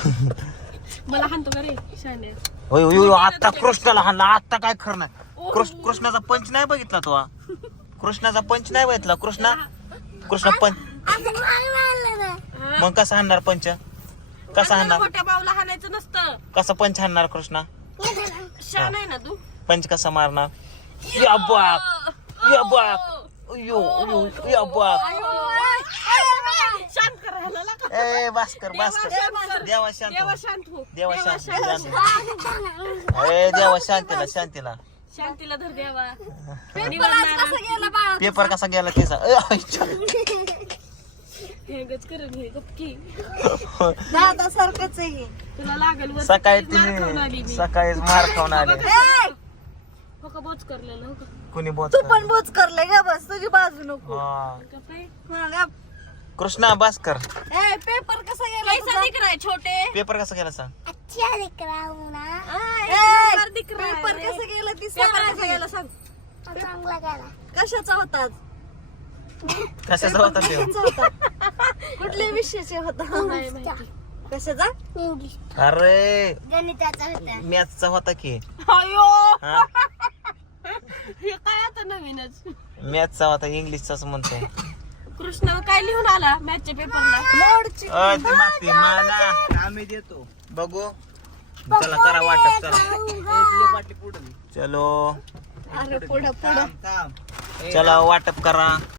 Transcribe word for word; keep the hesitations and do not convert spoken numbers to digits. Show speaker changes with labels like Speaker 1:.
Speaker 1: मला हाणतो का रे शाने?
Speaker 2: होय होय होय, आता कृष्णाला हाणला. आता काय खरं नाही. कृष्ण कृष्णाचा पंच नाही बघितला तो हा? कृष्णाचा पंच नाही बघितला. कृष्णा कृष्ण पंच मग कसा हाणणार पंच? कसा हाणणार?
Speaker 1: मोठ्या बाऊला हाणायचं नसतं.
Speaker 2: कसा पंच हाणणार कृष्णा?
Speaker 1: शान आहे ना तू.
Speaker 2: पंच कसा मारणार? या बाक या बाक यो यो या बाक.
Speaker 1: शांत करायला लागा.
Speaker 2: ए भास्कर भास्कर देवा शांत
Speaker 1: देवा
Speaker 2: हो.
Speaker 1: शांत हो.
Speaker 2: देवा शांत शांत. ए देवा शांतीला शांतीला.
Speaker 1: शांतीला धर देवा.
Speaker 2: पेपर कसा गेला तिचा? ए, आईच्या.
Speaker 1: हे गच करून हे गपकी.
Speaker 3: दादा सारखंच आहे.
Speaker 1: तुला लागल वर.
Speaker 2: सकाळी
Speaker 1: मार खाऊन आली
Speaker 2: तिने
Speaker 1: मी.
Speaker 2: सकाळीच मार खाऊन आले.
Speaker 1: हो का बोच करलेलं हो का?
Speaker 2: कुणी बोच
Speaker 3: तू पण बोच करले का बस तुझी बाजू नको.
Speaker 2: हा.
Speaker 1: कपडे.
Speaker 3: हा, गप.
Speaker 2: कृष्णा भास्कर
Speaker 3: ए पेपर कसा गेला
Speaker 1: कैसा दिख रहा है छोटे?
Speaker 2: पेपर कसा गेला सांग?
Speaker 1: आय,
Speaker 3: ए,
Speaker 1: सुंदर दिख रहा है
Speaker 3: पेपर
Speaker 1: रे.
Speaker 3: कसं गेलं ती
Speaker 1: पेपर
Speaker 3: सांग
Speaker 1: कसा गेला सांग.
Speaker 3: कशाचा होता
Speaker 2: कशाचा होता ते?
Speaker 3: कशाचा होता कुठल्या विषयाचे होता
Speaker 1: नाही माहिती.
Speaker 3: कशाचा
Speaker 2: अरे
Speaker 1: गणिताचा होता.
Speaker 2: मॅथचा होता की.
Speaker 1: अयो
Speaker 2: हा
Speaker 1: हे काय आता नवीनच.
Speaker 2: मॅथचा होता. इंग्लिशचाच म्हणतोय.
Speaker 1: कृष्ण काय लिहून आला मॅथच्या पेपरला?
Speaker 3: मोडची
Speaker 2: अ, ती माती माना आम्ही देतो बघू. चला करा वाटप. चला चलो
Speaker 3: अरे पुढं पुढं
Speaker 2: चला वाटप करा.